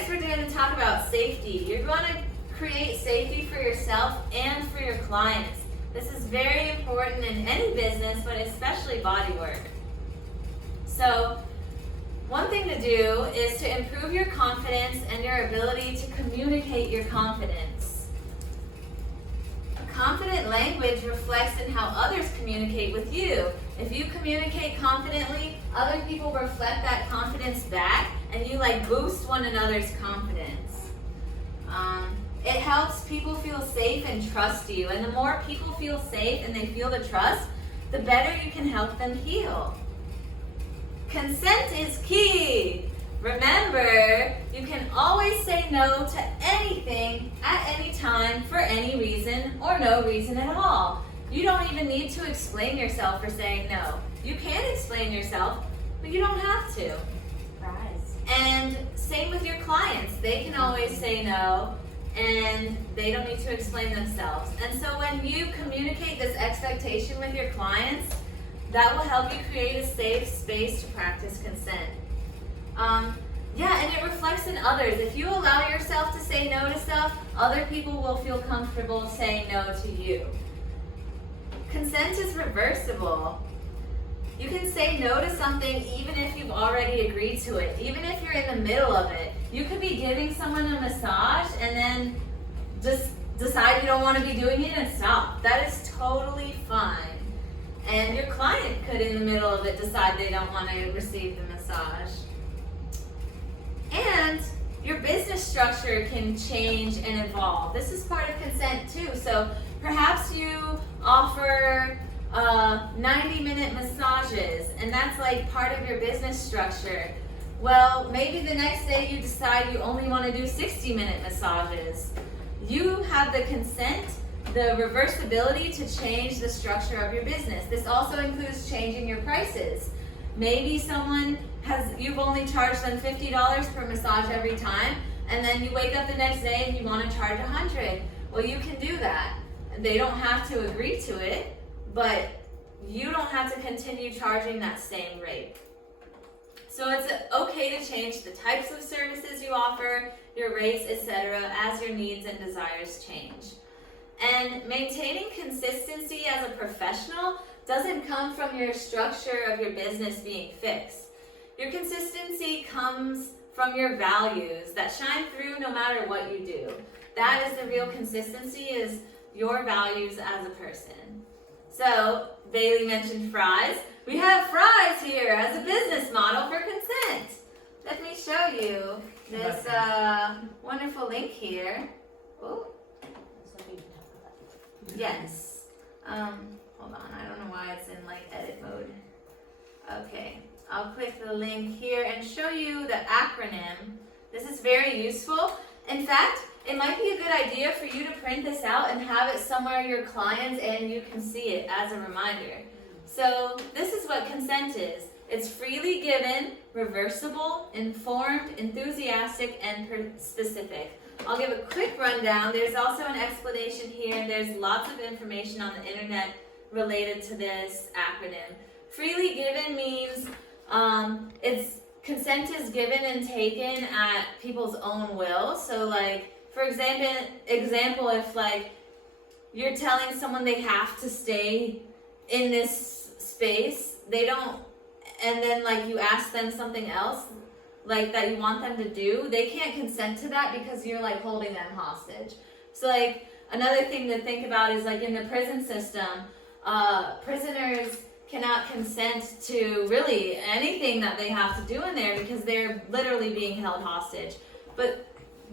next we're going to talk about safety. You're going to create safety for yourself and for your clients. This is very important in any business, but especially bodywork. So, one thing to do is to improve your confidence and your ability to communicate your confidence. A confident language reflects in how others communicate with you. If you communicate confidently, other people reflect that confidence back, and you boost one another's confidence. It helps people feel safe and trust you, and the more people feel safe and they feel the trust, the better you can help them heal. Consent is key. Remember, you can always say no to anything at any time for any reason or no reason at all. You don't even need to explain yourself for saying no. You can explain yourself, but you don't have to. Surprise. And same with your clients. They can always say no, and they don't need to explain themselves. And so when you communicate this expectation with your clients, that will help you create a safe space to practice consent. And it reflects in others. If you allow yourself to say no to stuff, other people will feel comfortable saying no to you. Consent is reversible. You can say no to something even if you've already agreed to it, even if you're in the middle of it. You could be giving someone a massage and then just decide you don't want to be doing it and stop. That is totally fine. And your client could, in the middle of it, decide they don't want to receive the massage. And your business structure can change and evolve. This is part of consent too. So perhaps you offer 90-minute massages, and that's part of your business structure. Well, maybe the next day you decide you only want to do 60-minute massages. You have the consent, the reversibility to change the structure of your business. This also includes changing your prices. Maybe you've only charged them $50 per massage every time, and then you wake up the next day and you want to charge $100. Well, you can do that. They don't have to agree to it, but you don't have to continue charging that same rate. So it's okay to change the types of services you offer, your rates, etc., as your needs and desires change. And maintaining consistency as a professional doesn't come from your structure of your business being fixed. Your consistency comes from your values that shine through no matter what you do. That is the real consistency, is your values as a person. So, Bailey mentioned fries. We have fries here as a business model for consent. Let me show you this wonderful link here. Oh. Yes. Hold on, I don't know why it's in edit mode. Okay, I'll click the link here and show you the acronym. This is very useful. In fact, it might be a good idea for you to print this out and have it somewhere your clients and you can see it as a reminder. So this is what consent is. It's freely given, reversible, informed, enthusiastic, and specific. I'll give a quick rundown. There's also an explanation here, and there's lots of information on the internet related to this acronym. Freely given means consent is given and taken at people's own will. So for example, if you're telling someone they have to stay in this space, they don't, and then you ask them something else that you want them to do, they can't consent to that because you're holding them hostage. So another thing to think about is in the prison system, prisoners cannot consent to really anything that they have to do in there because they're literally being held hostage. But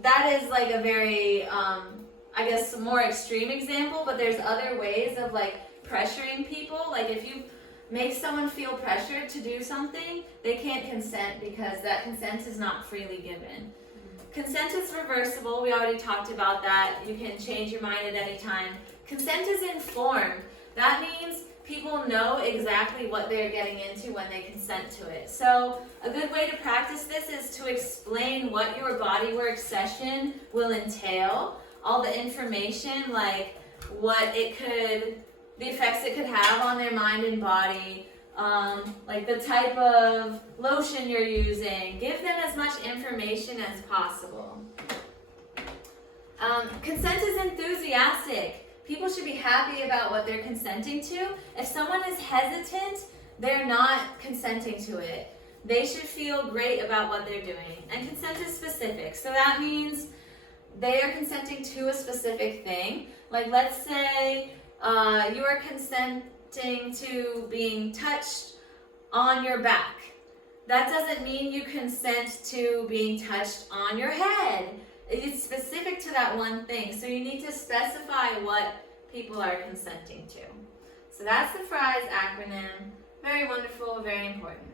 that is a very, more extreme example, but there's other ways of pressuring people. If you make someone feel pressured to do something, they can't consent because that consent is not freely given. Consent is reversible. We already talked about that. You can change your mind at any time. Consent is informed. That means people know exactly what they're getting into when they consent to it. So a good way to practice this is to explain what your bodywork session will entail, all the information, the effects it could have on their mind and body, like the type of lotion you're using. Give them as much information as possible. Consent is enthusiastic. People should be happy about what they're consenting to. If someone is hesitant, they're not consenting to it. They should feel great about what they're doing. And consent is specific. So that means they are consenting to a specific thing. Like let's say you are consenting to being touched on your back. That doesn't mean you consent to being touched on your head. It's specific to that one thing. So you need to specify what people are consenting to. So that's the FRIES acronym. Very wonderful, very important.